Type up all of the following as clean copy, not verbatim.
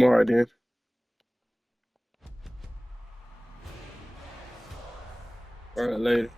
All right then. All right, later.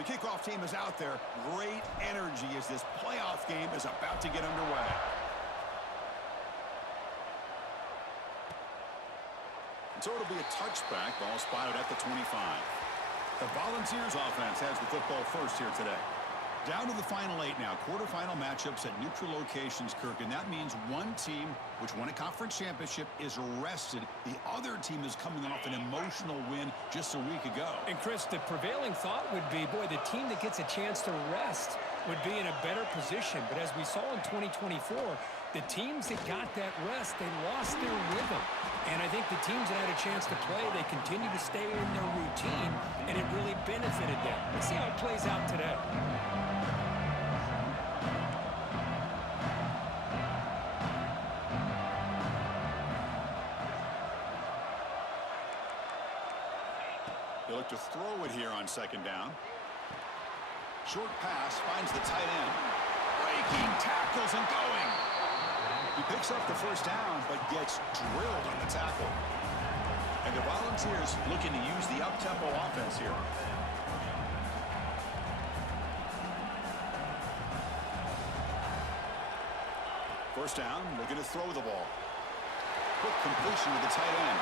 The kickoff team is out there. Great energy as this playoff game is about to get underway. So it'll be a touchback. Ball spotted at the 25. The Volunteers offense has the football first here today. Down to the final 8 now. Quarterfinal matchups at neutral locations, Kirk. And that means one team, which won a conference championship, is rested. The other team is coming off an emotional win just a week ago. And, Chris, the prevailing thought would be, boy, the team that gets a chance to rest would be in a better position. But as we saw in 2024, the teams that got that rest, they lost their rhythm. And I think the teams that had a chance to play, they continue to stay in their routine, and it really benefited them. Let's see how it plays out today. He'll look to throw it here on second down. Short pass finds the tight end. Breaking tackles and going. He picks up the first down, but gets drilled on the tackle. And the Volunteers looking to use the up-tempo offense here. First down, looking to throw the ball. Quick completion to the tight end.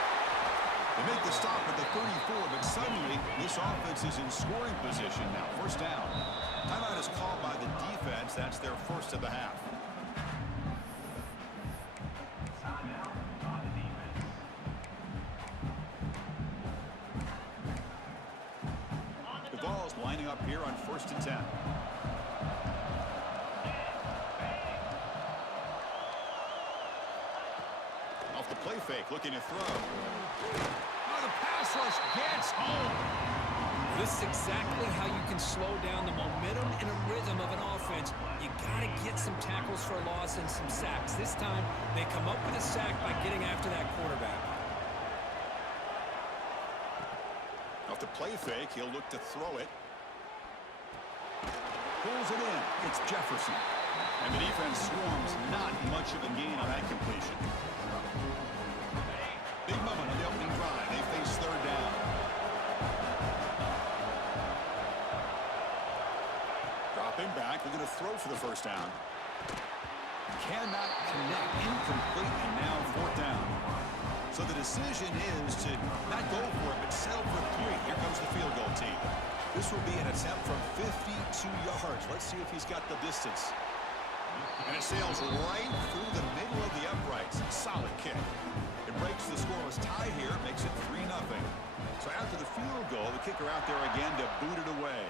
They make the stop at the 34, but suddenly this offense is in scoring position now. First down. Timeout is called by the defense. That's their first of the half. The ball's lining up here on 1st and 10. Off the play fake, looking to throw. Oh, the pass rush gets home. This is exactly how you can slow down the momentum and a rhythm of an offense. You got to get some tackles for a loss and some sacks. This time, they come up with a sack by getting after that quarterback. Off the play fake, he'll look to throw it. Pulls it in. It's Jefferson. And the defense swarms. Not much of a gain on that completion. Big moment on the opening drive. They face third down. Dropping back. They're going to throw for the first down. Cannot connect. Incomplete. And now 4th down. So the decision is to not go for it, but settle for 3. Here comes the field goal team. This will be an attempt from 52 yards. Let's see if he's got the distance. And it sails right through the middle of the uprights. Solid kick. It breaks the scoreless tie here, makes it 3-0. So after the field goal, the kicker out there again to boot it away.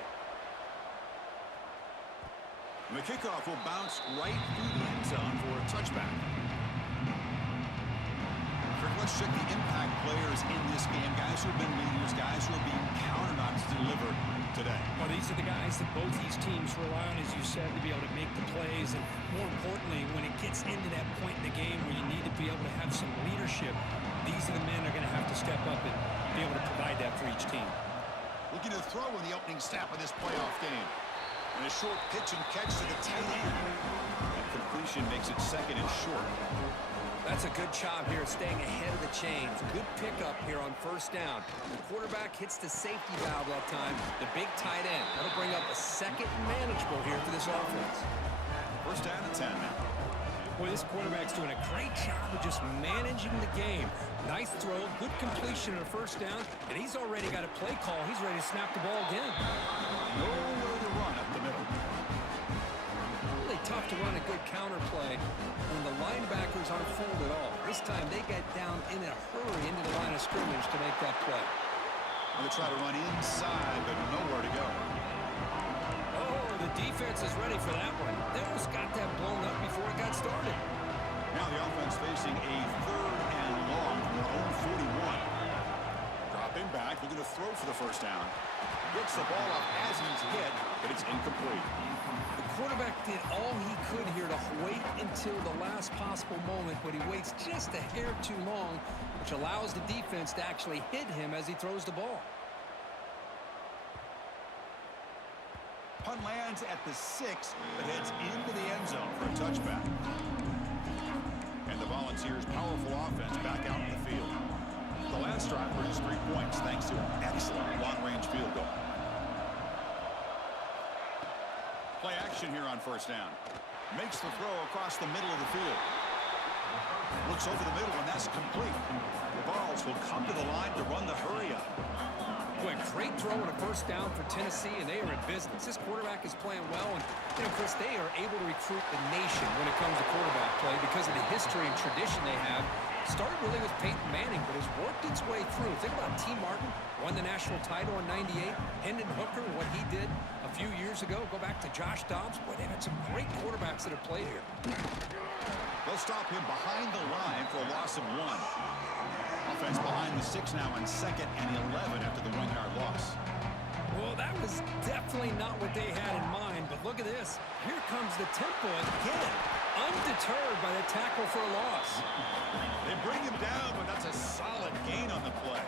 And the kickoff will bounce right through the end zone for a touchback. Let's check the impact players in this game. Guys who have been leaders, guys who are being counted on to deliver today. Well, these are the guys that both these teams rely on, as you said, to be able to make the plays. And more importantly, when it gets into that point in the game where you need to be able to have some leadership, these are the men that are going to have to step up and be able to provide that for each team. Looking to throw in the opening snap of this playoff game. And a short pitch and catch to the tight end. That completion makes it 2nd and short. That's a good job here, staying ahead of the chains. Good pickup here on 1st down. The quarterback hits the safety valve that time. The big tight end. That'll bring up a 2nd and manageable here for this offense. 1st down and 10 now. Boy, this quarterback's doing a great job of just managing the game. Nice throw, good completion on 1st down, and he's already got a play call. He's ready to snap the ball again. Nowhere to run up the middle. Really tough to run a good counter play when the linebackers aren't fooled at all. This time they get down in a hurry into the line of scrimmage to make that play. They'll try to run inside, but nowhere to go. Oh, the defense is ready for that one. They almost got that blown up before it got started. Now the offense facing a 3rd and long from their own 41. Dropping back, looking to throw for the 1st down. Gets the ball up as he's hit, but it's incomplete. The quarterback did all he could here to wait until the last possible moment, but he waits just a hair too long, which allows the defense to actually hit him as he throws the ball. Punt lands at the 6, but heads into the end zone for a touchback. And the Volunteers' powerful offense back out in the field. The last drive produced 3 points thanks to an excellent long-range field goal. Play action here on 1st down. Makes the throw across the middle of the field. Looks over the middle, and that's complete. The Vols will come to the line to run the hurry-up. Boy, great throw on a 1st down for Tennessee, and they are in business. This quarterback is playing well, and Chris, they are able to recruit the nation when it comes to quarterback play because of the history and tradition they have. Started really with Peyton Manning, but has worked its way through. Think about T. Martin, won the national title in '98. Hendon Hooker, what he did a few years ago. Go back to Josh Dobbs. Boy, they've had some great quarterbacks that have played here. They'll stop him behind the line for a loss of 1. Offense behind the 6 now on 2nd and 11 after the 1-yard loss. Well, that was definitely not what they had in mind, but look at this. Here comes the tempo again. Undeterred by the tackle for a loss. They bring him down, but that's a solid gain on the play.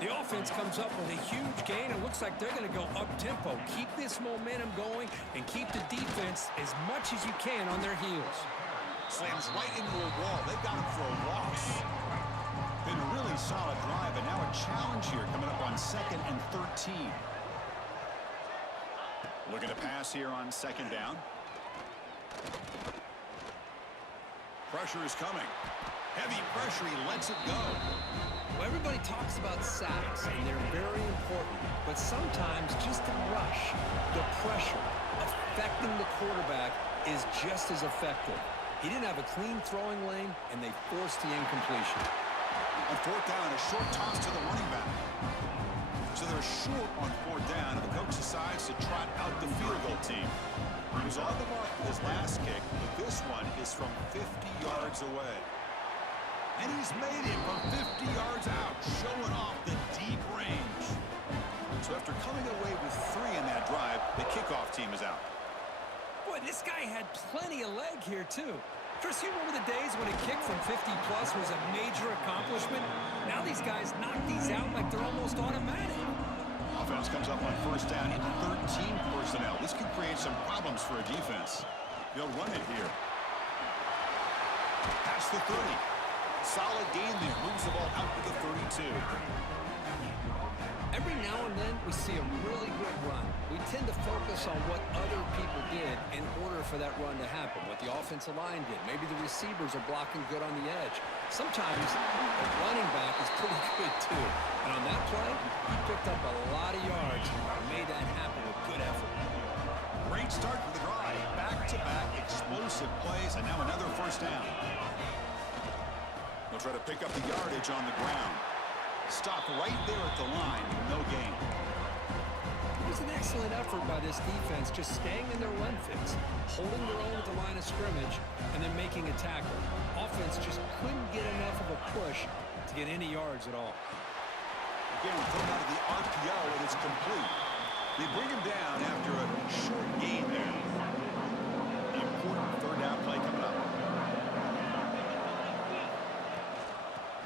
The offense comes up with a huge gain. It looks like they're going to go up-tempo. Keep this momentum going and keep the defense as much as you can on their heels. Slams right into a wall. They've got him for a loss. Been a really solid drive, and now a challenge here coming up on 2nd and 13. Looking to pass here on 2nd down. Pressure is coming. Heavy pressure, he lets it go. Well, everybody talks about sacks, and they're very important. But sometimes just the rush, the pressure, affecting the quarterback is just as effective. He didn't have a clean throwing lane, and they forced the incompletion. On 4th down, a short toss to the running back. So they're short on 4th down, and the coach decides to trot out the field goal team. He was on the mark with his last kick, but this one is from 50 yards away. And he's made it from 50 yards out, showing off the deep range. So after coming away with 3 in that drive, the kickoff team is out. Boy, this guy had plenty of leg here, too. Chris, you remember the days when a kick from 50-plus was a major accomplishment? Now these guys knock these out like they're almost automatic. Offense comes up on 1st down in 13 personnel. This could create some problems for a defense. They'll run it here. Past the 30. Solid gain there. Moves the ball out to the 32. Every now and then, we see a really good run. We tend to focus on what other people did in order for that run to happen, what the offensive line did. Maybe the receivers are blocking good on the edge. Sometimes a running back is pretty good, too. And on that play, he picked up a lot of yards and made that happen with good effort. Great start to the drive. Back-to-back explosive plays, and now another 1st down. They'll try to pick up the yardage on the ground. Stop right there at the line. No gain. It was an excellent effort by this defense, just staying in their run fits, holding their own at the line of scrimmage, and then making a tackle. Offense just couldn't get enough of a push to get any yards at all. Again, thrown out of the RPO, and it's complete. They bring him down after a short gain there. The important 3rd down play coming up.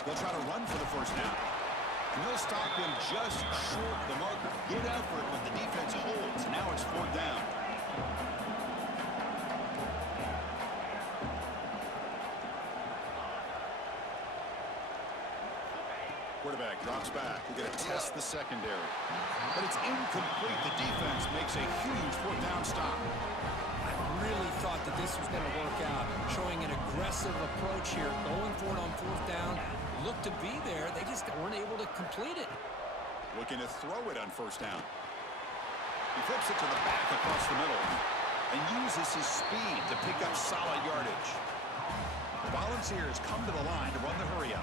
They'll try to run for the 1st down. And they'll stop him just short of the marker. Good effort, but the defense holds. Now it's 4th down. Quarterback drops back. We're going to test the secondary. But it's incomplete. The defense makes a huge 4th down stop. I really thought that this was going to work out, showing an aggressive approach here, going for it on 4th down. Looked to be there. They just weren't able to complete it. Looking to throw it on 1st down. He flips it to the back across the middle and uses his speed to pick up solid yardage. The Volunteers come to the line to run the hurry up.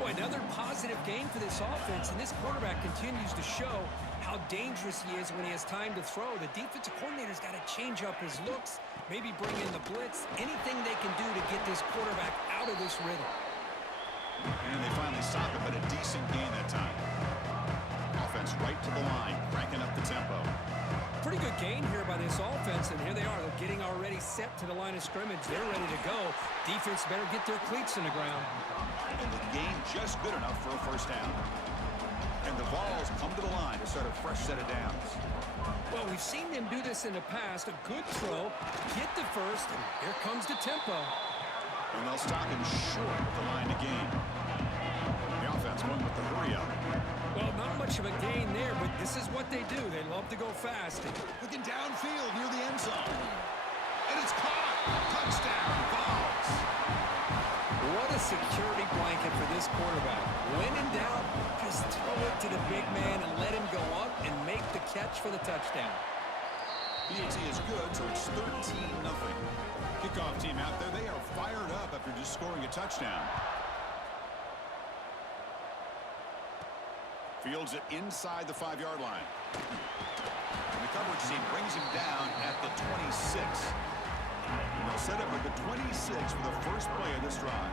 Boy, another positive game for this offense, and this quarterback continues to show how dangerous he is when he has time to throw. The defensive coordinator's got to change up his looks, maybe bring in the blitz, anything they can do to get this quarterback out of this rhythm. And they finally stop it, but a decent gain that time. Offense right to the line, cranking up the tempo. Pretty good gain here by this offense, and here they are. They're getting already set to the line of scrimmage. They're ready to go. Defense better get their cleats in the ground. And the gain just good enough for a 1st down. And the Vols come to the line to start a fresh set of downs. Well, we've seen them do this in the past. A good throw, get the 1st, and here comes the tempo. And they'll stop him short at the line to gain. The offense going with the hurry up. Well, not much of a gain there, but this is what they do. They love to go fast. Looking downfield near the end zone. And it's caught. Touchdown, Vols. What a security blanket for this quarterback. When in doubt, just throw it to the big man and let him go up and make the catch for the touchdown. PAT is good, so it's 13-0. Kickoff team out there. They are fired up after just scoring a touchdown. Fields it inside the 5-yard line. And the coverage team brings him down at the 26. And they'll set up at the 26 for the first play of this drive.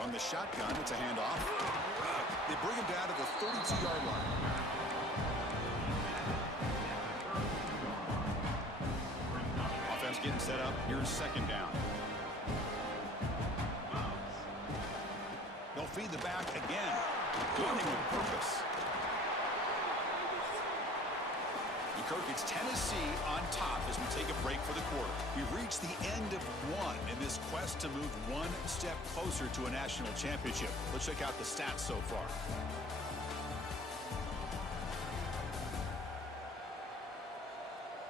On the shotgun, it's a handoff. They bring him down to the 32-yard line. Offense getting set up. Here's 2nd down. They'll feed the back again. Running with purpose. And Kirk, it's Tennessee on top as we take a break for the quarter. We've reached the end of one in this quest to move one step closer to a national championship. Let's check out the stats so far.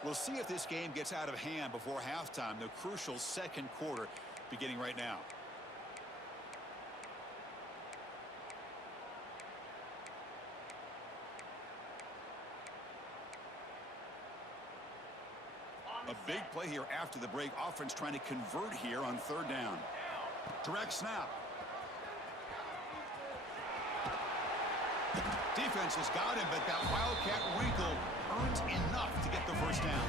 We'll see if this game gets out of hand before halftime, the crucial second quarter beginning right now. A big play here after the break. Offense trying to convert here on third down. Direct snap. Defense has got him, but that Wildcat wrinkle earns enough to get the first down.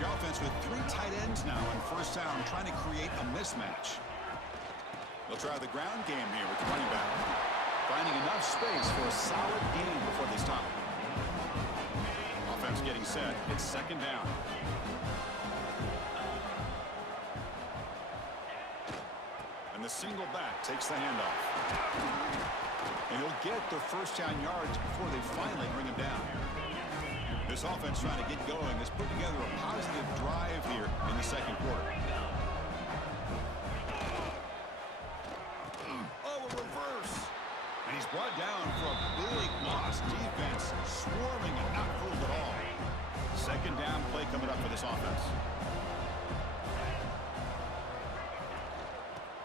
The offense with three tight ends now on first down, trying to create a mismatch. They'll try the ground game here with the running back. Finding enough space for a solid gain before they stop. Offense getting set. It's second down. And the single back takes the handoff. And he'll get the first down yards before they finally bring him down. This offense trying to get going has put together a positive drive here in the second quarter. Oh, a reverse. And he's brought down for a big loss. Defense swarming and not fooled at all. Second down play coming up for this offense.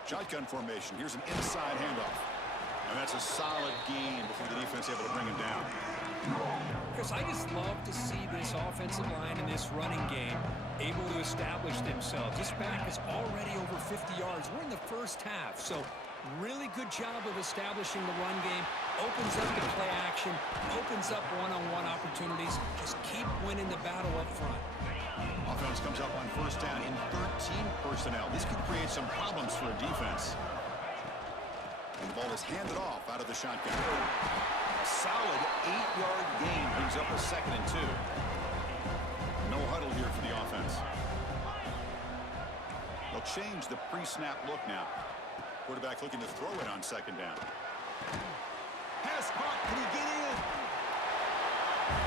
Shotgun formation. Here's an inside handoff. And that's a solid gain before the defense able to bring him down. Chris, I just love to see this offensive line and this running game able to establish themselves. This back is already over 50 yards. We're in the first half, so really good job of establishing the run game. Opens up the play action, opens up one-on-one opportunities. Just keep winning the battle up front. Offense comes up on first down in 13 personnel. This could create some problems for a defense. And the ball is handed off out of the shotgun. A solid 8-yard gain brings up a 2nd and 2. No huddle here for the offense. They'll change the pre-snap look now. Quarterback looking to throw it on second down. Pass caught. Can he get in?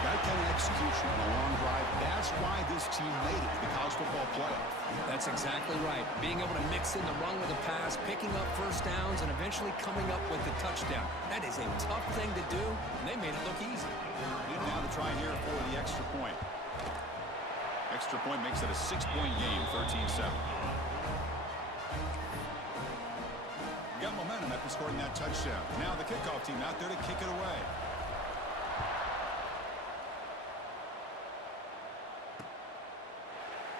That kind of execution on a long drive, that's why this team made it to the college football playoff. That's exactly right. Being able to mix in the run with a pass, picking up first downs, and eventually coming up with the touchdown. That is a tough thing to do, and they made it look easy. And now to try here for the extra point. Extra point makes it a 6-point game, 13-7. Got momentum after scoring that touchdown. Now the kickoff team out there to kick it away.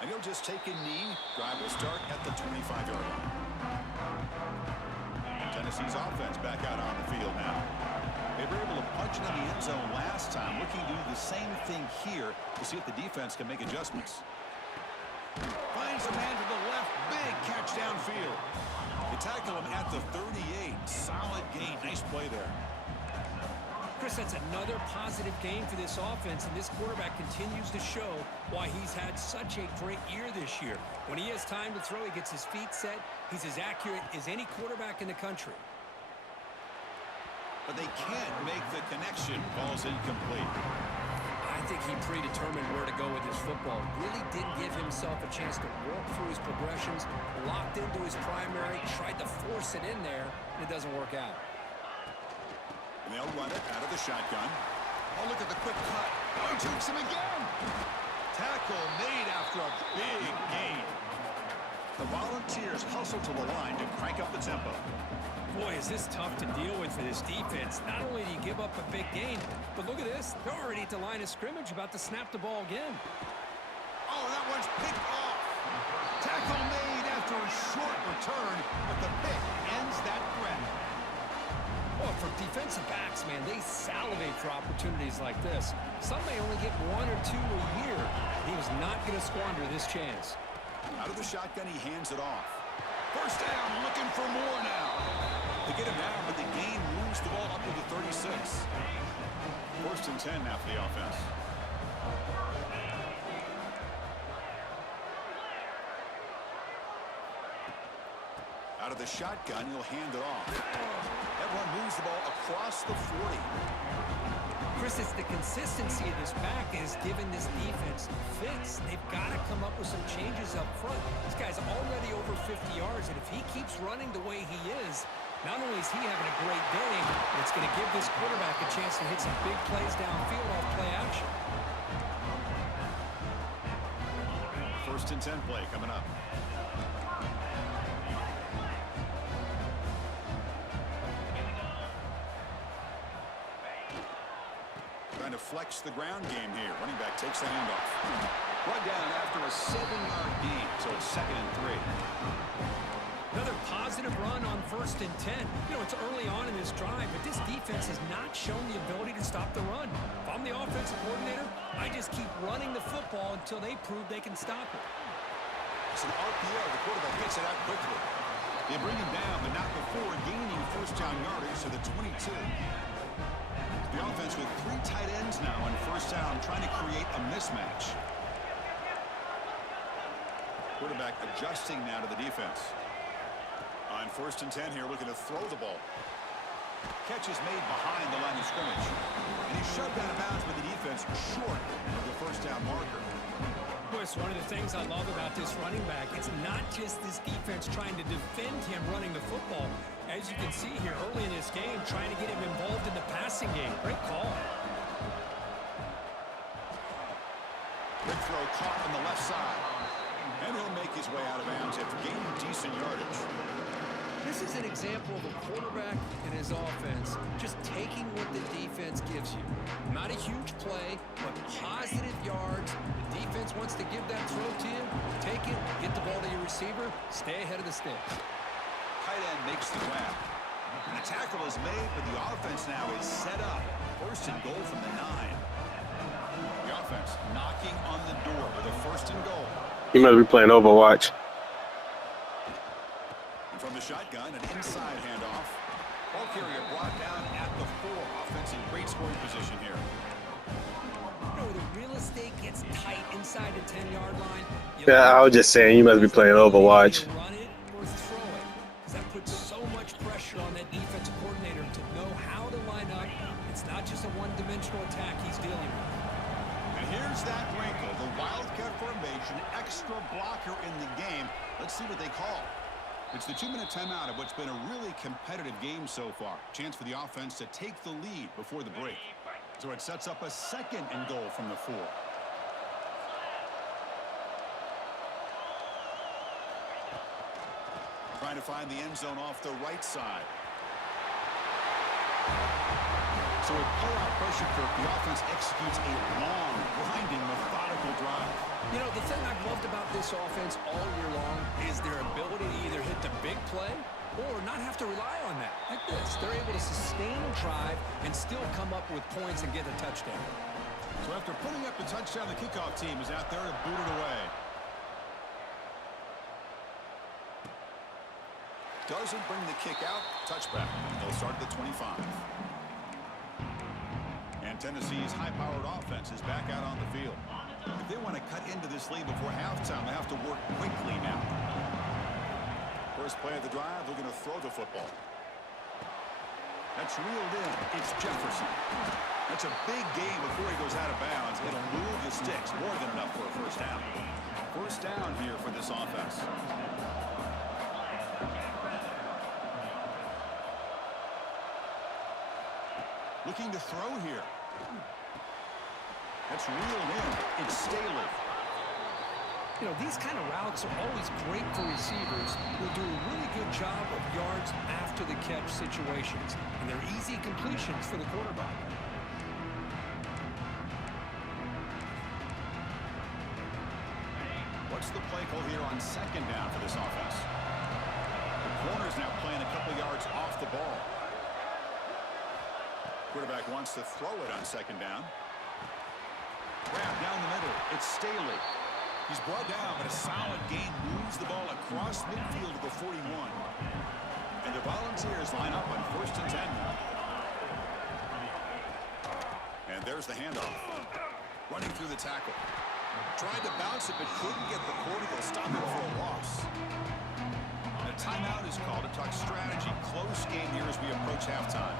And he'll just take a knee. Drive will start at the 25-yard line. Tennessee's offense back out on the field now. They were able to punch it in the end zone last time. Looking to do the same thing here to see if the defense can make adjustments. Finds a man to the left. Big catch downfield. They tackle him at the 38. Solid gain. Nice play there. Chris, that's another positive game for this offense, and this quarterback continues to show why he's had such a great year this year. When he has time to throw, he gets his feet set. He's as accurate as any quarterback in the country. But they can't make the connection. Ball's incomplete. I think he predetermined where to go with his football. Really did give himself a chance to work through his progressions, locked into his primary, tried to force it in there, and it doesn't work out. And they'll run it out of the shotgun. Oh, look at the quick cut. Oh, he jukes him again. Tackle made after a big gain. The Volunteers hustle to the line to crank up the tempo. Boy, is this tough to deal with for this defense. Not only do you give up a big gain, but look at this. They're already at the line of scrimmage, about to snap the ball again. Oh, that one's picked off. Tackle made after a short return, but the pick ends that threat. Oh, for defensive backs, man, they salivate for opportunities like this. Some may only get 1 or 2 a year. He was not going to squander this chance. Out of the shotgun, he hands it off. First down, looking for more now. They get him down, but the gain moves the ball up to the 36. First and 10 now for the offense. Out of of the shotgun. He'll hand it off. That run moves the ball across the 40. Chris, it's the consistency of this back that has given this defense fits. They've got to come up with some changes up front. This guy's already over 50 yards, and if he keeps running the way he is, not only is he having a great day, but it's going to give this quarterback a chance to hit some big plays downfield off play action. 1st and 10 play coming up. Trying to flex the ground game here. Running back takes the handoff. Run down after a 7-yard gain, so it's 2nd and 3. Another positive run on 1st and 10. You know, it's early on in this drive, but this defense has not shown the ability to stop the run. If I'm the offensive coordinator, I just keep running the football until they prove they can stop it. It's an RPO. The quarterback gets it out quickly. They bring him down, but not before gaining 1st down yardage to the 22. The offense with 3 tight ends now on 1st down, trying to create a mismatch. Quarterback adjusting now to the defense. On 1st and 10 here, looking to throw the ball. Catch is made behind the line of scrimmage. And he's shoved out of bounds by the defense short of the 1st down marker. Chris, one of the things I love about this running back, it's not just this defense trying to defend him running the football. As you can see here early in this game, trying to get him involved in the passing game. Great call. Big throw caught on the left side. And he'll make his way out of bounds after gaining decent yardage. This is an example of a quarterback and his offense just taking what the defense gives you. Not a huge play, but positive yards. The defense wants to give that throw to you. Take it, get the ball to your receiver, stay ahead of the sticks. Tight end makes the grab. And the tackle is made, but the offense now is set up. 1st and goal from the 9. The offense knocking on the door with a 1st and goal. He must be playing Overwatch. And from the shotgun, an inside handoff. Ball carrier brought down at the 4. Offense in great scoring position here. You know, the real estate gets tight inside the 10-yard line. Yeah, I was just saying, you must be playing Overwatch. Run it or throw it. Because that puts so much pressure on that defensive coordinator to know how to line up. It's not just a one-dimensional attack he's dealing with. And here's that wrinkle. The Wildcat formation, extra blocker in the game. Let's see what they call. It's the 2-minute timeout of what's been a really competitive game so far. Chance for the offense to take the lead before the break. So it sets up a 2nd and goal from the 4. Trying to find the end zone off the right side. So with pull-out pressure, the offense executes a long, grinding, methodical drive. You know, the thing I've loved about this offense all year long is their ability to either hit the big play or not have to rely on that. Like this, they're able to sustain a drive and still come up with points and get a touchdown. So after putting up the touchdown, the kickoff team is out there to boot it away. Doesn't bring the kick out. Touchback. They'll start at the 25. And Tennessee's high-powered offense is back out on the field. If they want to cut into this lead before halftime, they have to work quickly now. First play of the drive, they're going to throw the football. That's reeled in. It's Jefferson. That's a big gain before he goes out of bounds. It'll move the sticks. More than enough for a 1st down. 1st down here for this offense. Looking to throw here. That's reeled in. It's Staley. You know, these kind of routes are always great for receivers who do a really good job of yards after the catch situations. And they're easy completions for the quarterback. What's the play call here on 2nd down for this offense? The corner's now playing a couple yards off the ball. Quarterback wants to throw it on 2nd down. Grab down the middle. It's Staley. He's brought down, but a solid gain moves the ball across midfield to the 41. And the Volunteers line up on 1st and 10 now. And there's the handoff. Running through the tackle. Tried to bounce it, but couldn't get the quarter. They'll stop it for a loss. The A timeout is called to talk strategy. Close game here as we approach halftime.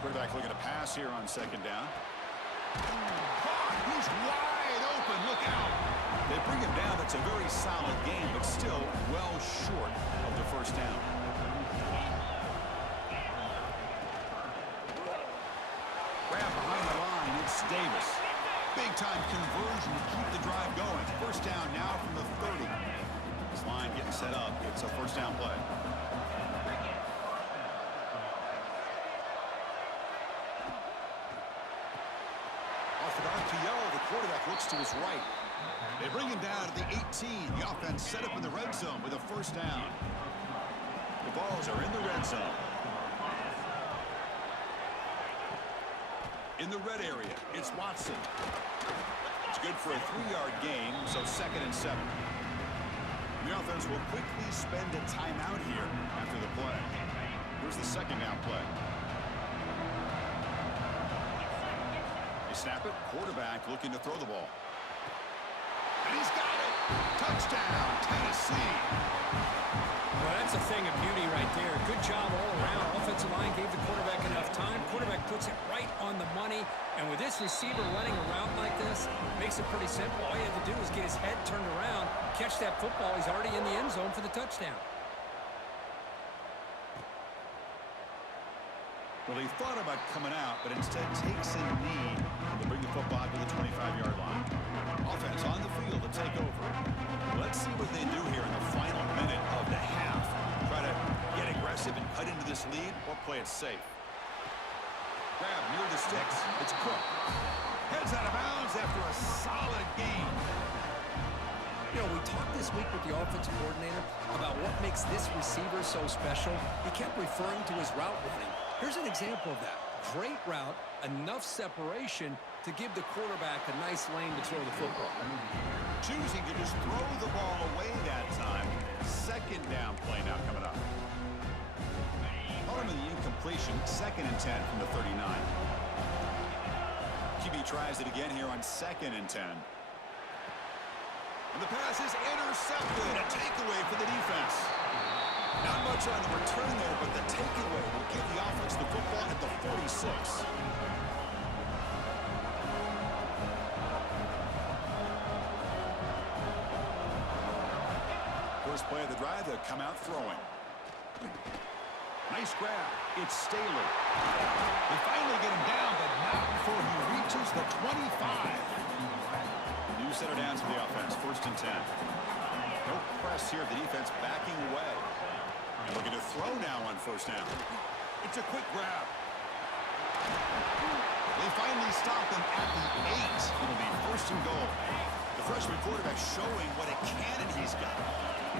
Quarterback looking to pass here on second down. He's wide open. Look out. They bring him down. That's a very solid game, but still well short of the first down. Grab behind the line. It's Davis. Big-time conversion to keep the drive going. First down now from the 30. This line getting set up. It's a first down play. Off an RPO, the quarterback looks to his right. They bring him down at the 18. The offense set up in the red zone with a first down. The balls are in the red zone. In the red area, it's Watson. It's good for a 3-yard gain, so 2nd and 7. The offense will quickly spend a timeout here after the play. Here's the second down play. They snap it. Quarterback looking to throw the ball. And he's got it. Touchdown, Tennessee. Well, that's a thing of beauty right there. Good job all around. Offensive line gave the quarterback enough time. Quarterback puts it right on the money. And with this receiver running around like this, makes it pretty simple. All you have to do is get his head turned around, catch that football. He's already in the end zone for the touchdown. Well, he thought about coming out, but instead takes a knee to bring the football to the 25-yard line. Offense on the field to take over. Let's see what they do here in the final minute of the half. Try to get aggressive and cut into this lead or play it safe. Grab near the sticks. It's Cook. Heads out of bounds after a solid gain. You know, we talked this week with the offensive coordinator about what makes this receiver so special. He kept referring to his route running. Here's an example of that. Great route, enough separation to give the quarterback a nice lane to throw the football. Choosing to just throw the ball away that time. Second down play now coming up. Caught him in the incompletion. 2nd and 10 from the 39. QB tries it again here on 2nd and 10. And the pass is intercepted. A takeaway for the defense. Not much on the return there, but the takeaway will give the offense the football at the 46. First play of the drive, they'll come out throwing. Nice grab. It's Staley. They finally get him down, but not before he reaches the 25. New set of downs for the offense. 1st and 10. No press here. The defense backing away. And looking to throw now on 1st down. It's a quick grab. They finally stop him at the 8. It'll be 1st and goal. The freshman quarterback showing what a cannon he's got.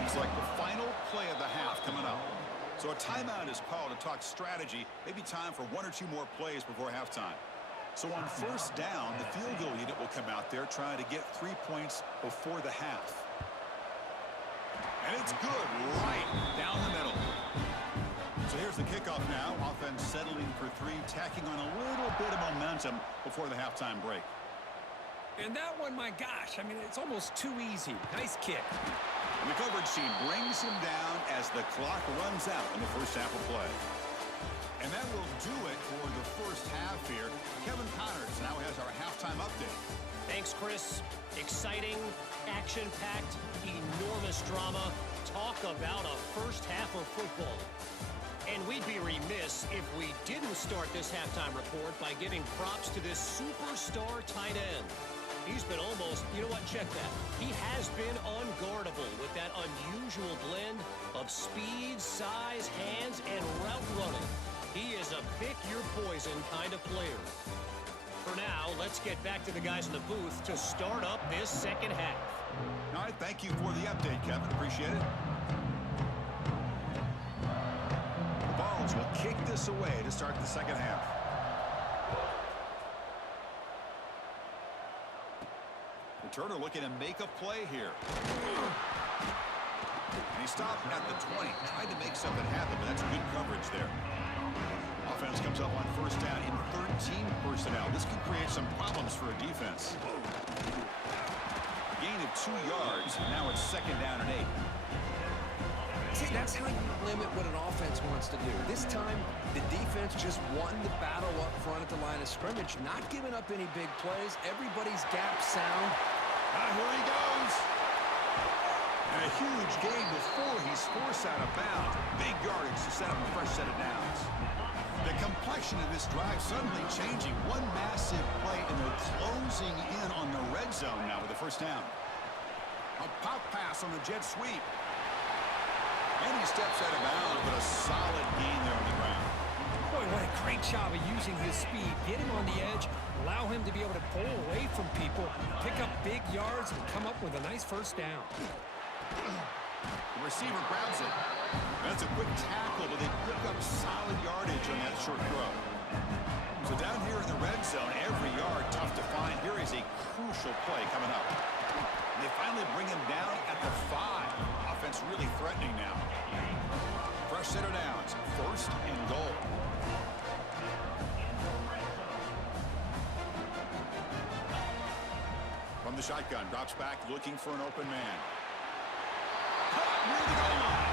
It's like the final play of the half coming up. So a timeout is called to talk strategy. Maybe time for 1 or 2 more plays before halftime. So on 1st down, the field goal unit will come out there trying to get 3 points before the half. And it's good right down the middle. So here's the kickoff now. Offense settling for 3, tacking on a little bit of momentum before the halftime break. And that one, my gosh, I mean, it's almost too easy. Nice kick. And the coverage team brings him down as the clock runs out in the first half of play. And that will do it for the first half here. Kevin Connors now has our halftime update. Thanks, Chris. Exciting, action-packed, enormous drama. Talk about a first half of football. And we'd be remiss if we didn't start this halftime report by giving props to this superstar tight end. He's been almost, you know what, check that. He has been unguardable with that unusual blend of speed, size, hands, and route running. He is a pick-your-poison kind of player. For now, let's get back to the guys in the booth to start up this second half. All right, thank you for the update, Kevin. Appreciate it. The Balls will kick this away to start the second half. Turner looking to make a play here. And he stopped at the 20. Tried to make something happen, but that's good coverage there. Offense comes up on 1st down in 13 personnel. This could create some problems for a defense. The gain of 2 yards. Now it's 2nd down and 8. See, that's how you limit what an offense wants to do. This time, the defense just won the battle up front at the line of scrimmage, not giving up any big plays. Everybody's gap sound. Here he goes. And a huge gain before he's forced out of bounds. Big yardage to set up a fresh set of downs. The complexion of this drive suddenly changing. One massive play, and they're closing in on the red zone now with the first down. A pop pass on the jet sweep. And he steps out of bounds, but a solid gain there on the ground. Boy, what a great job of using his speed. Get him on the edge, allow him to be able to pull away from people, pick up big yards, and come up with a nice first down. The receiver grabs it. That's a quick tackle, but they pick up solid yardage on that short throw. So down here in the red zone, every yard tough to find. Here is a crucial play coming up. And they finally bring him down at the 5. Offense really threatening now. Fresh set of downs, 1st and goal. From the shotgun, drops back, looking for an open man. Caught near the goal line.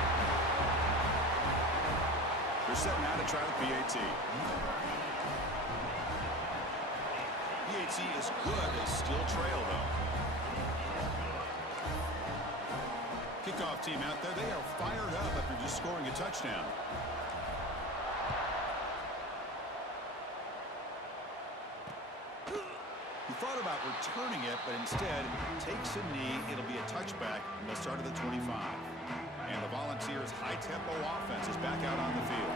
They're setting out to try the PAT. PAT is good. They still trail, though. Kickoff team out there. They are fired up after just scoring a touchdown. He thought about returning it, but instead takes a knee. It'll be a touchback from the start of the 25. And the Volunteers' high-tempo offense is back out on the field.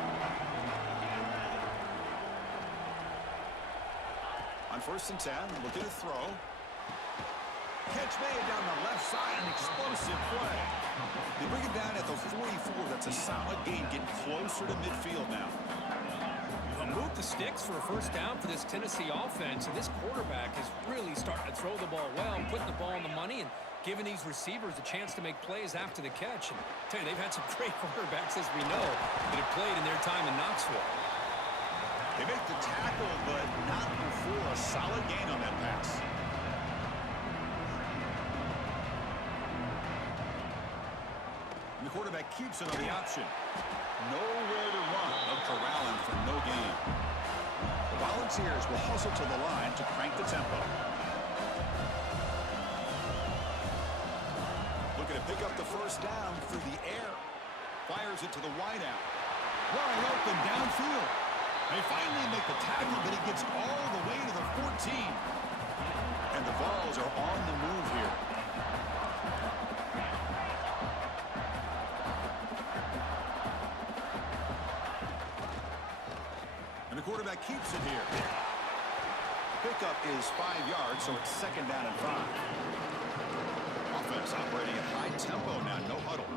On 1st and 10, look at a throw. Catch made down the left side, an explosive play. They bring it down at the 44. That's a solid gain, getting closer to midfield now. Move the sticks for a first down for this Tennessee offense, and this quarterback is really starting to throw the ball well, putting the ball on the money, and giving these receivers a chance to make plays after the catch. And I tell you, they've had some great quarterbacks, as we know, that have played in their time in Knoxville. They make the tackle, but not before a solid gain on that pass. And the quarterback keeps it on the option. Nowhere to run. They'll corral him for no gain. The Volunteers will hustle to the line to crank the tempo. Looking to pick up the first down through the air. Fires it to the wideout. Wide open downfield. They finally make the tackle, but he gets all the way to the 14. And the Vols are on the move here. And the quarterback keeps it here. Pickup is 5 yards, so it's 2nd down and 5. Offense operating at high tempo now, no huddle.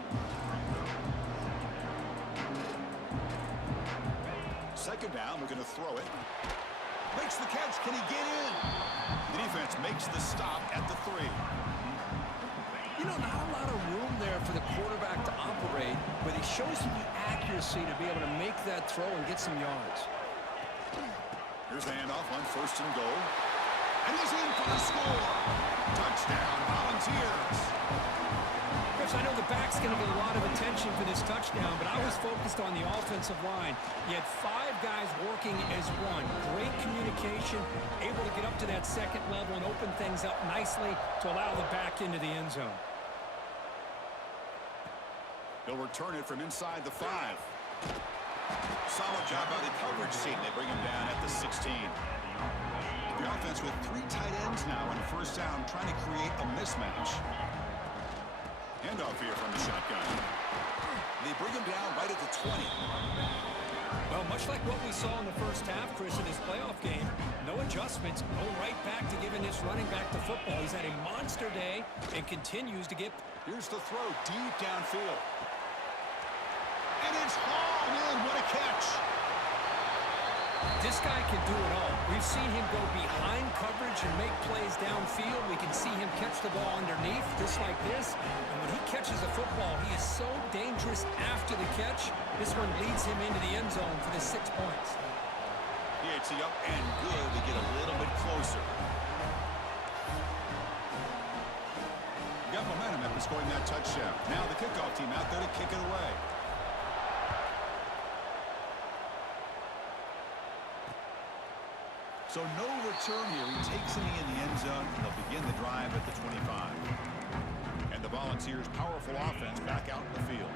2nd down, we're going to throw it. Makes the catch, can he get in? The defense makes the stop at the 3. You know, not a lot of room there for the quarterback to operate, but he shows the accuracy to be able to make that throw and get some yards. Here's the handoff on 1st and goal. And he's in for the score. Touchdown, Volunteers. Chris, I know the back's going to get a lot of attention for this touchdown, but I was focused on the offensive line. You had 5 guys working as one. Great communication, able to get up to that 2nd level and open things up nicely to allow the back into the end zone. He'll return it from inside the 5. Solid job by the coverage team. They bring him down at the 16. The offense with 3 tight ends now in 1st down, trying to create a mismatch. Handoff here from the shotgun. They bring him down right at the 20. Well, much like what we saw in the first half, Chris, in his playoff game, no adjustments, going right back to giving this running back the football. He's had a monster day and continues to get... Here's the throw deep downfield. And it's hauled in. What a catch. This guy can do it all. We've seen him go behind coverage and make plays downfield. We can see him catch the ball underneath, just like this. And when he catches a football, he is so dangerous after the catch. This one leads him into the end zone for the 6 points. PAT up and good to get a little bit closer. after scoring that touchdown. Now the kickoff team out there to kick it away. So no return here. He takes it in the end zone, and they'll begin the drive at the 25. And the Volunteers' powerful offense back out in the field.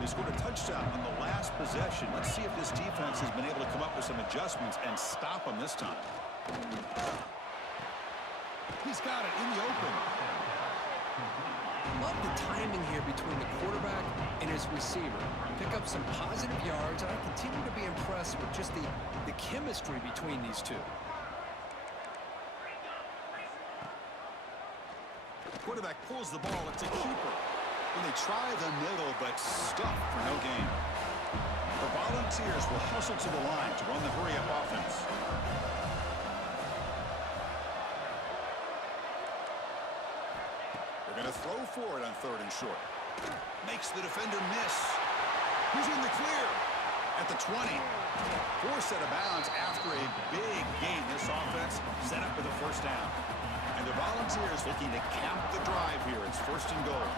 They scored a touchdown on the last possession. Let's see if this defense has been able to come up with some adjustments and stop them this time. He's got it in the open. Love the timing here between the quarterback and his receiver. Pick up some positive yards, and I continue to be impressed with just the chemistry between these two. Quarterback pulls the ball. It's a keeper. And they try the middle, but stuffed for no gain. The Volunteers will hustle to the line to run the hurry-up offense. They're going to throw for it on 3rd and short. Makes the defender miss. Who's in the clear? At the 20. Forced out of bounds after a big gain. This offense set up for the first down. And the Volunteers looking to cap the drive here. It's 1st and goal.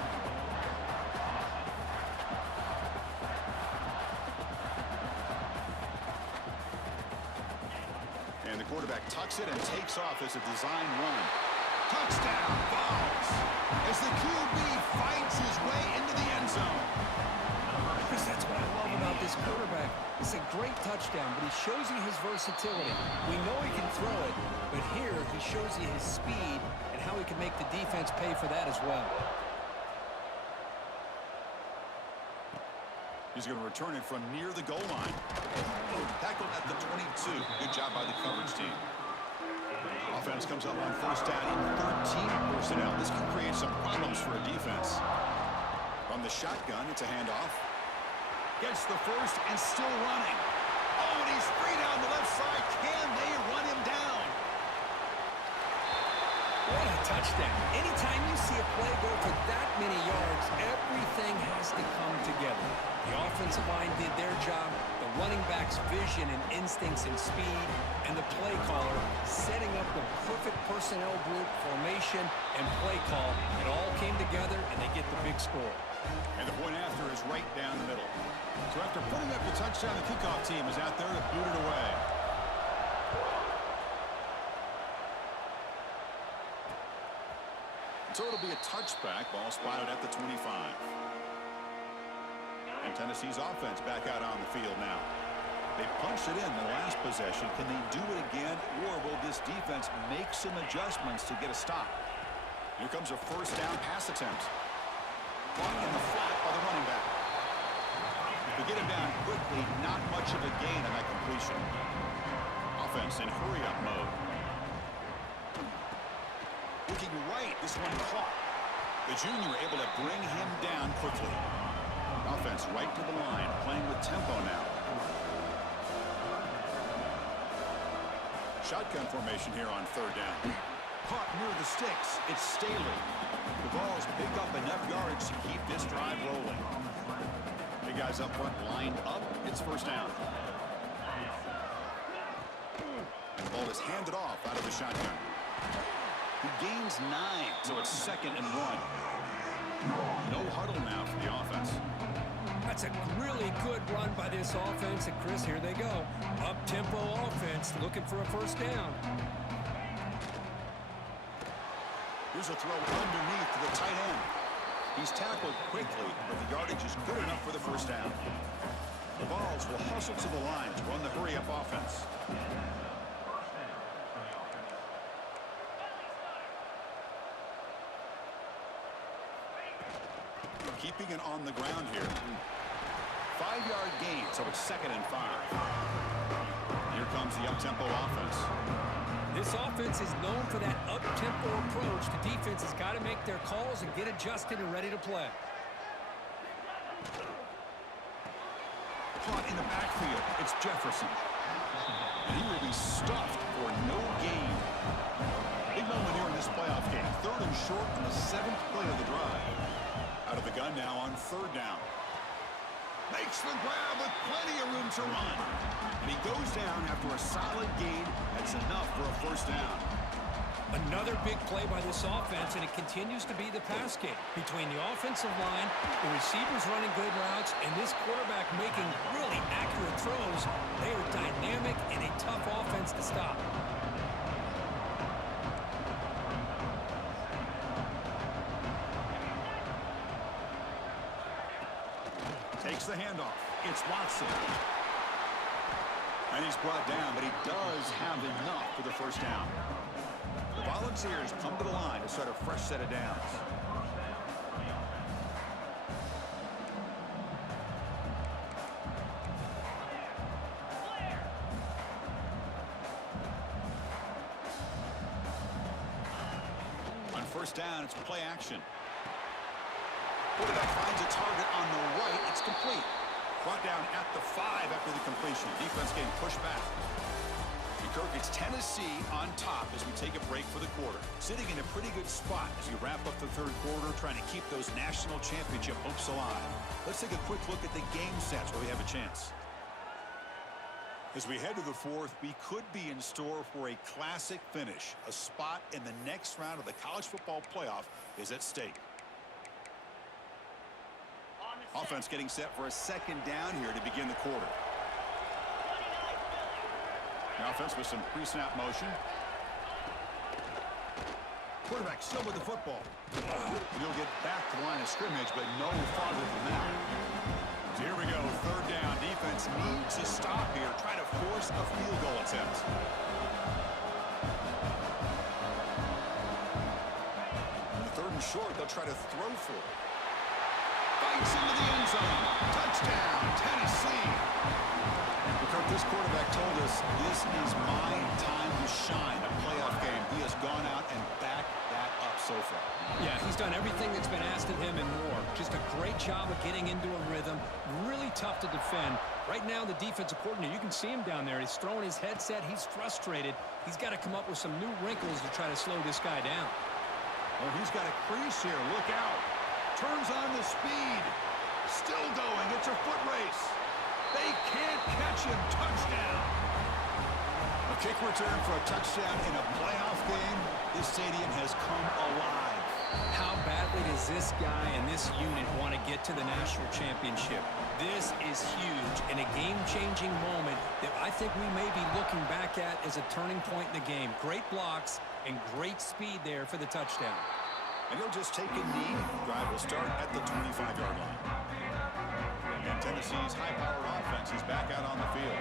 And the quarterback tucks it and takes off as a design run. Touchdown, Vols! As the QB fights his way into the end zone. Chris, that's what I love about this quarterback. It's a great touchdown, but he shows you his versatility. We know he can throw it, but here he shows you his speed and how he can make the defense pay for that as well. He's going to return it from near the goal line. Tackled at the 22. Good job by the coverage team. Offense comes up on 1st down in 13 personnel. This can create some problems for a defense. From the shotgun, it's a handoff. Gets the first and still running. Oh, and he's free down the left side. Can they run him down? What a touchdown. Anytime you see a play go for that many yards, everything has to come together. The offensive line did their job, the running back's vision and instincts and speed, and the play caller setting up the perfect personnel group, formation, and play call. It all came together, and they get the big score. And the point after is right down the middle. So after putting up the touchdown, the kickoff team is out there to boot it away. So it'll be a touchback. Ball spotted at the 25. And Tennessee's offense back out on the field now. They punched it in the last possession. Can they do it again, or will this defense make some adjustments to get a stop? Here comes a 1st down pass attempt. Caught in the flat by the running back. If they get him down quickly, not much of a gain on that completion. Offense in hurry-up mode. Looking right, this one caught. The junior able to bring him down quickly. Offense right to the line, playing with tempo now. Shotgun formation here on 3rd down. Caught near the sticks. It's Staley. The Vols pick up enough yardage to keep this drive rolling. Big guys up front, lined up. It's 1st down. The ball is handed off out of the shotgun. He gains 9, so it's 2nd and 1. No huddle now for the offense. That's a really good run by this offense. And, Chris, here they go. Up-tempo offense looking for a 1st down. Here's a throw underneath to the tight end. He's tackled quickly, but the yardage is good enough for the 1st down. The Vols will hustle to the line to run the hurry-up offense. Keeping it on the ground here. 5-yard gain, so it's 2nd and 5. Here comes the up-tempo offense. This offense is known for that up-tempo approach. The defense has got to make their calls and get adjusted and ready to play. Caught in the backfield. It's Jefferson. And he will be stuffed for no gain. Big moment here in this playoff game. 3rd and short on the 7th play of the drive. Out of the gun now on 3rd down. Makes the grab with plenty of room to run. And he goes down after a solid gain. That's enough for a 1st down. Another big play by this offense, and it continues to be the pass game. Between the offensive line, the receivers running good routes, and this quarterback making really accurate throws, they are dynamic and a tough offense to stop. Takes the handoff. It's Watson. And he's brought down, but he does have enough for the first down. The Volunteers come to the line to start a fresh set of downs. On first down, it's play action. Quarterback finds a target on the right. It's complete. Brought down at the 5 after the completion. Defense getting pushed back. And Kirk, it's Tennessee on top as we take a break for the quarter. Sitting in a pretty good spot as we wrap up the third quarter, trying to keep those national championship hopes alive. Let's take a quick look at the game sets where we have a chance. As we head to the fourth, we could be in store for a classic finish. A spot in the next round of the college football playoff is at stake. Offense getting set for a second down here to begin the quarter. The offense with some pre-snap motion. Quarterback still with the football. And he'll get back to the line of scrimmage, but no farther than that. So here we go, third down. Defense needs to stop here, try to force a field goal attempt. On the third and short, they'll try to throw for it. Fights into the end zone. Touchdown, Tennessee. Kirk, this quarterback told us this is my time to shine, a playoff game. He has gone out and backed that up so far. Yeah, he's done everything that's been asked of him and more. Just a great job of getting into a rhythm. Really tough to defend. Right now, the defensive coordinator, you can see him down there. He's throwing his headset. He's frustrated. He's got to come up with some new wrinkles to try to slow this guy down. Oh, he's got a crease here. Look out. Turns on the speed. Still going. It's a foot race. They can't catch him. Touchdown. A kick return for a touchdown in a playoff game. This stadium has come alive. How badly does this guy and this unit want to get to the national championship? This is huge and a game-changing moment that I think we may be looking back at as a turning point in the game. Great blocks and great speed there for the touchdown. And he'll just take a knee. Drive will start at the 25-yard line. And Tennessee's high-powered offense is back out on the field.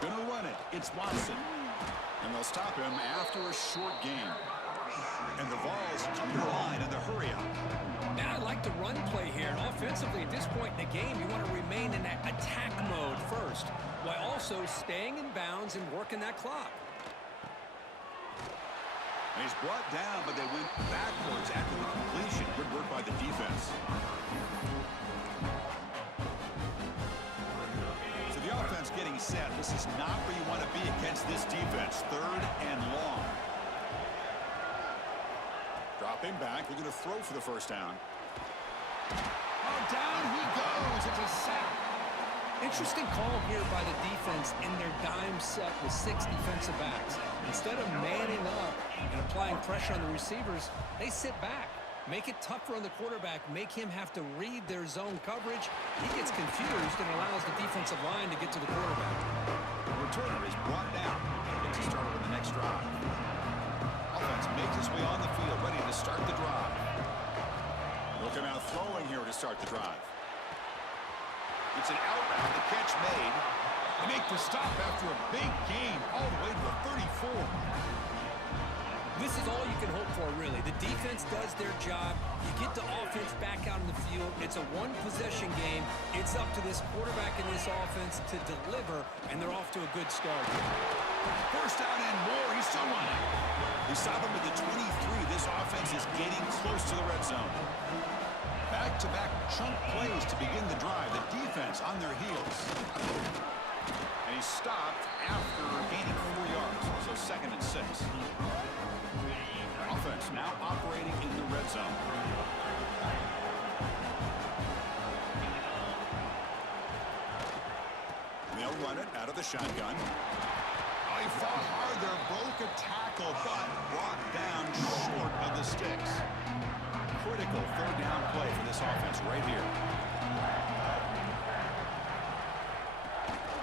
Gonna run it. It's Watson. And they'll stop him after a short game. And the Vols come to the line in the hurry-up. Now I like the run play here. And offensively, at this point in the game, you want to remain in that attack mode first, while also staying in bounds and working that clock. And he's brought down, but they went backwards after the completion. Good work by the defense. So the offense getting set. This is not where you want to be against this defense. Third and long. Dropping back. We're going to throw for the first down. Oh, down he goes. It's a sack. Interesting call here by the defense in their dime set with 6 defensive backs. Instead of manning up and applying pressure on the receivers, they sit back, make it tougher on the quarterback, make him have to read their zone coverage. He gets confused and allows the defensive line to get to the quarterback. The returner is brought down. Gets started with the next drive. Offense makes its way on the field, ready to start the drive. They'll come out throwing here to start the drive. It's an out route, the catch made. They make the stop after a big gain all the way to the 34. This is all you can hope for, really. The defense does their job. You get the offense back out in the field. It's a one-possession game. It's up to this quarterback and this offense to deliver, and they're off to a good start. First down and more. He's still running. They stop him at the 23. This offense is getting close to the red zone. Back-to-back chunk plays to begin the drive. The defense on their heels. And he stopped after gaining 4 yards. So second and 6. Offense now operating in the red zone. They'll run it out of the shotgun. Oh, he fought hard there, broke a tackle, but brought down short of the sticks. Critical third down play for this offense right here.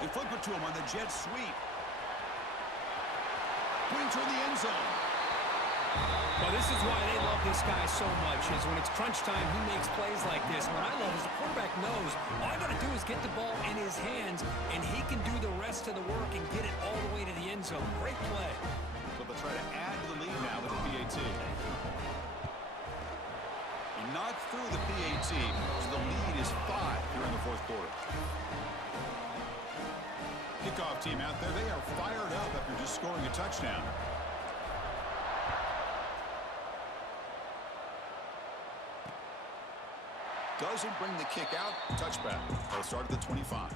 They flip it to him on the jet sweep. Putting toward the end zone. Well, this is why they love this guy so much, is when it's crunch time, he makes plays like this. What I love is the quarterback knows all I got to do is get the ball in his hands, and he can do the rest of the work and get it all the way to the end zone. Great play. So they'll try to add to the lead now with the PAT. He knocked through the PAT, so the lead is 5 here in the fourth quarter. Kickoff team out there, they are fired up after just scoring a touchdown. Doesn't bring the kick out. Touchback. They'll start at the 25.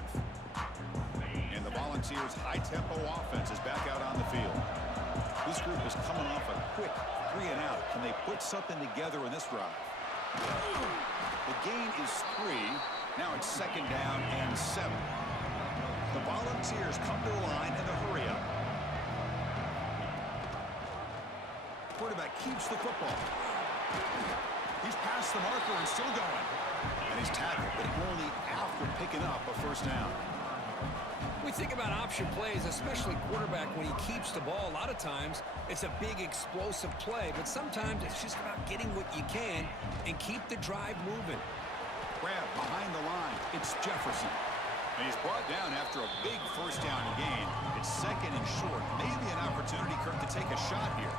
And the Volunteers' high-tempo offense is back out on the field. This group is coming off a quick 3-and-out. Can they put something together in this drive? The gain is 3. Now it's 2nd down and 7. The Volunteers come to the line in a hurry-up. Quarterback keeps the football. He's past the marker and still going. And he's tackled, but only after picking up a first down. We think about option plays, especially quarterback, when he keeps the ball. A lot of times, it's a big explosive play, but sometimes it's just about getting what you can and keep the drive moving. Grab behind the line. It's Jefferson. And he's brought down after a big first down gain. It's 2nd and short. Maybe an opportunity, Kirk, to take a shot here.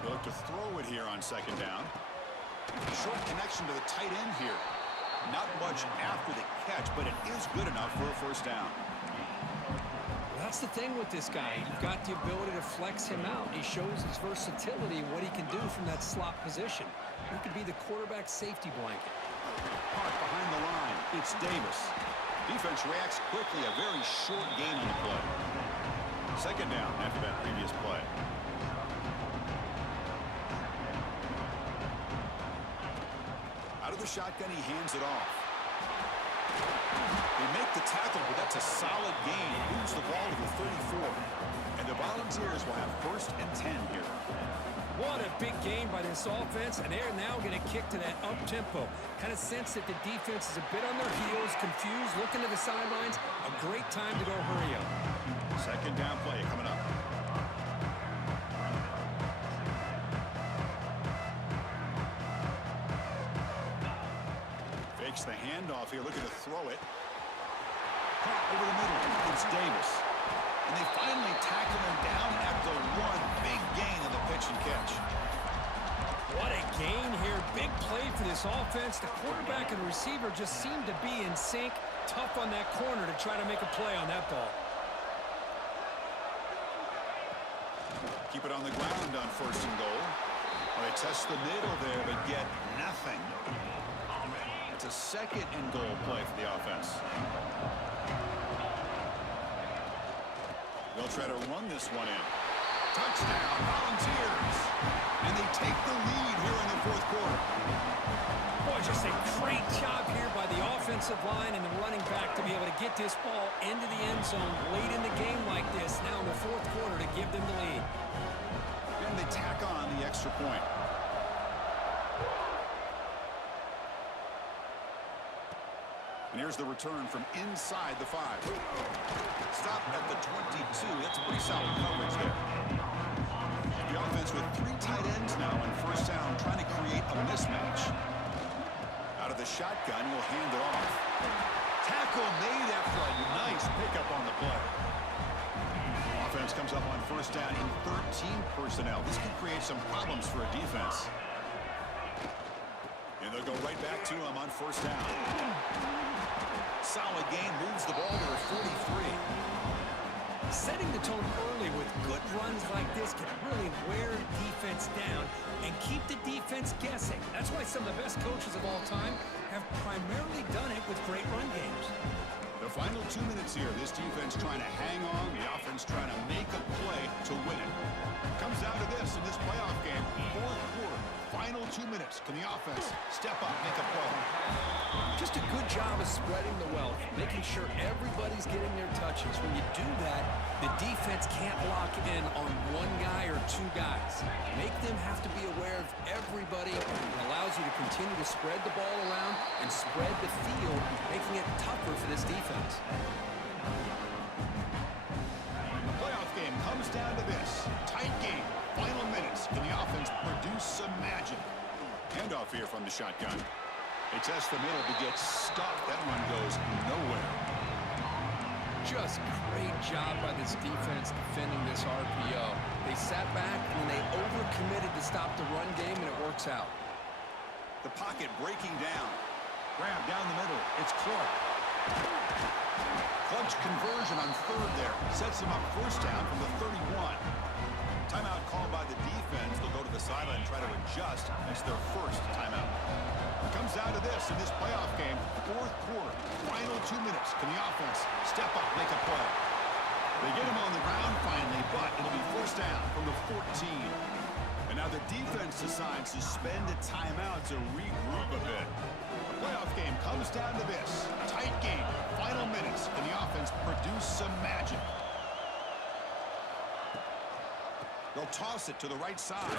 They'll look to throw it here on 2nd down. Short connection to the tight end here. Not much after the catch, but it is good enough for a first down. That's the thing with this guy. You've got the ability to flex him out. He shows his versatility and what he can do from that slot position. He could be the quarterback safety blanket. Caught behind the line. It's Davis. Defense reacts quickly. A very short gain on the play. 2nd down after that previous play. Out of the shotgun, he hands it off. They make the tackle, but that's a solid gain. Moves the ball to the 34. And the Volunteers will have 1st and 10 here. What a big game by this offense, and they're now going to kick to that up-tempo. Kind of sense that the defense is a bit on their heels, confused, looking to the sidelines. A great time to go hurry up. 2nd down play coming up. Fakes the handoff here, looking to throw it. Caught over the middle. It's Davis. And they finally tackle him down at the 1. Big gain in the pitch and catch. What a gain here. Big play for this offense. The quarterback and receiver just seem to be in sync. Tough on that corner to try to make a play on that ball. Keep it on the ground on 1st and goal. Well, they test the middle there, but get nothing. It's a 2nd and goal play for the offense. They'll try to run this one in. Touchdown, Volunteers. And they take the lead here in the 4th quarter. Boy, just a great job here by the offensive line and the running back to be able to get this ball into the end zone late in the game like this, now in the 4th quarter, to give them the lead. And they tack on the extra point. And here's the return from inside the 5. Stop at the 22. That's pretty solid coverage there. The offense with 3 tight ends now on 1st down, trying to create a mismatch. Out of the shotgun, he'll hand it off. Tackle made after a nice pickup on the play. Offense comes up on 1st down in 13 personnel. This can create some problems for a defense. And they'll go right back to him on 1st down. Solid gain, moves the ball to the 43. Setting the tone early with good runs like this can really wear defense down and keep the defense guessing. That's why some of the best coaches of all time have primarily done it with great run games. The final 2 minutes here, this defense trying to hang on, the offense trying to make a play to win it. Comes down to this in this playoff game, 4th quarter, final 2 minutes. Can the offense step up, make a play? Just just a good job of spreading the wealth, making sure everybody's getting their touches. When you do that, the defense can't lock in on one guy or two guys. Make them have to be aware of everybody. It allows you to continue to spread the ball around and spread the field, making it tougher for this defense. The playoff game comes down to this. Tight game. Final minutes. Can the offense produce some magic? Handoff here from the shotgun. They test the middle to get stuffed. That one goes nowhere. Just great job by this defense defending this RPO. They sat back and then they overcommitted to stop the run game, and it works out. The pocket breaking down. Grab down the middle. It's Clark. Clutch conversion on third there. Sets him up first down from the 31. Timeout called by the defense. They'll go to the sideline and try to adjust. It's their first timeout. It comes down to this in this playoff game. Fourth quarter, final 2 minutes. Can the offense step up, make a play? They get him on the ground finally, but it'll be first down from the 14. And now the defense decides to spend a timeout to regroup a bit. The playoff game comes down to this. Tight game, final minutes. Can the offense produce some magic? They'll toss it to the right side.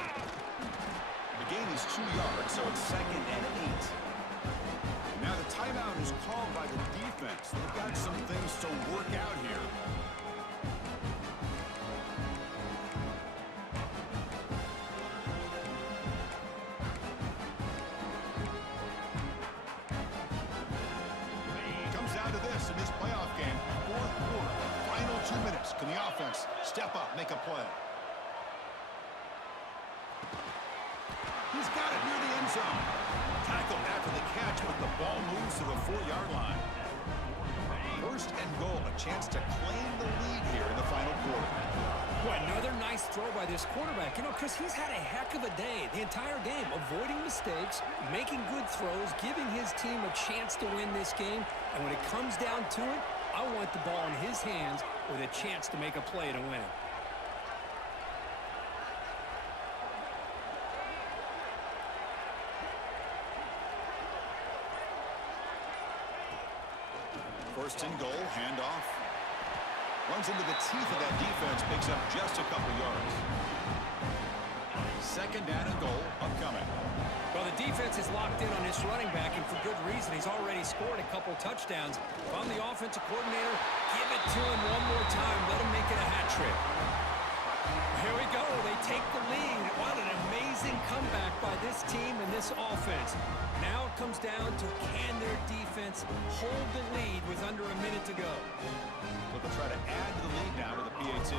The gain is 2 yards, so it's 2nd and 8. Now the timeout is called by the defense. They've got some things to work out here. Comes down to this in this playoff game. Fourth quarter, final 2 minutes. Can the offense step up, make a play? He's got it near the end zone. Tackled after the catch, but the ball moves to the 4-yard line. First and goal, a chance to claim the lead here in the final quarter. Boy, another nice throw by this quarterback. You know, Chris, he's had a heck of a day the entire game, avoiding mistakes, making good throws, giving his team a chance to win this game. And when it comes down to it, I want the ball in his hands with a chance to make a play to win it. First and goal, handoff. Runs into the teeth of that defense, picks up just a couple yards. Second down and goal, upcoming. Well, the defense is locked in on this running back, and for good reason. He's already scored a couple touchdowns. If I'm the offensive coordinator, give it to him one more time. Let him make it a hat trick. Here we go. They take the lead. What an amazing comeback by this team and this offense. Now it comes down to can their defense hold the lead with under a minute to go. So they'll try to add to the lead now with the PAT.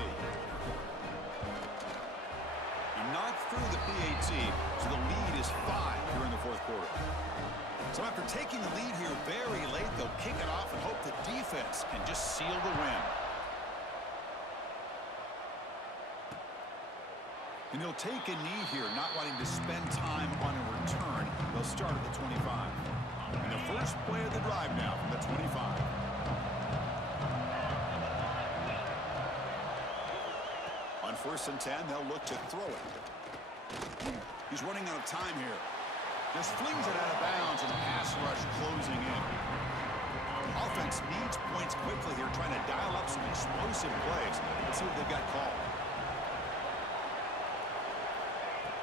Not through the PAT, so the lead is 5 here in the fourth quarter. So after taking the lead here very late, they'll kick it off and hope the defense can just seal the win. And they'll take a knee here, not wanting to spend time on a return. They'll start at the 25. And the first play of the drive now from the 25. On 1st and 10, they'll look to throw it. He's running out of time here. Just flings it out of bounds, and the pass rush closing in. Offense needs points quickly here, trying to dial up some explosive plays. Let's see what they've got called.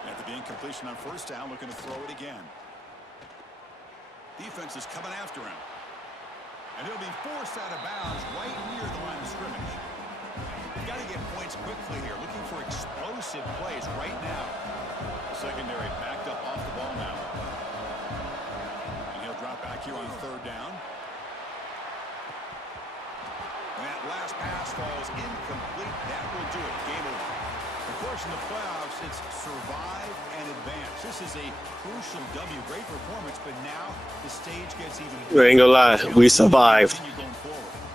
After the incompletion on 1st down, looking to throw it again. Defense is coming after him. And he'll be forced out of bounds right near the line of scrimmage. You've got to get points quickly here, looking for explosive plays right now. The secondary backed up off the ball now. And he'll drop back here on 3rd down. And that last pass falls incomplete. That will do it. Game over. Of course, in the playoffs, it's survive and advance. This is a crucial W. Great performance, but now the stage gets even We ain't gonna lie, we survived.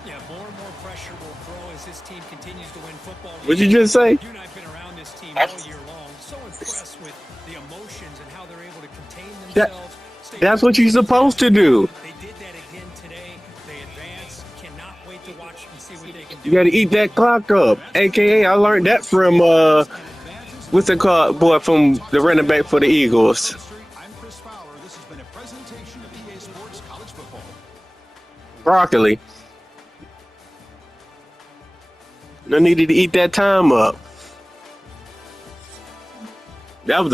Yeah, more and more pressure will grow as this team continues to win football games. What'd you just say? You and I have been around this team all year long. So impressed with the emotions and how they're able to contain themselves. That's what you're supposed to do. They did that again today. They advance. Cannot wait to watch and see what they can do. You gotta eat that clock up. AKA, I learned that from what's it called, boy, from the running back for the Eagles. I'm Chris Fowler. This has been a presentation of EA Sports College Football. Broccoli. I needed to eat that time up. That was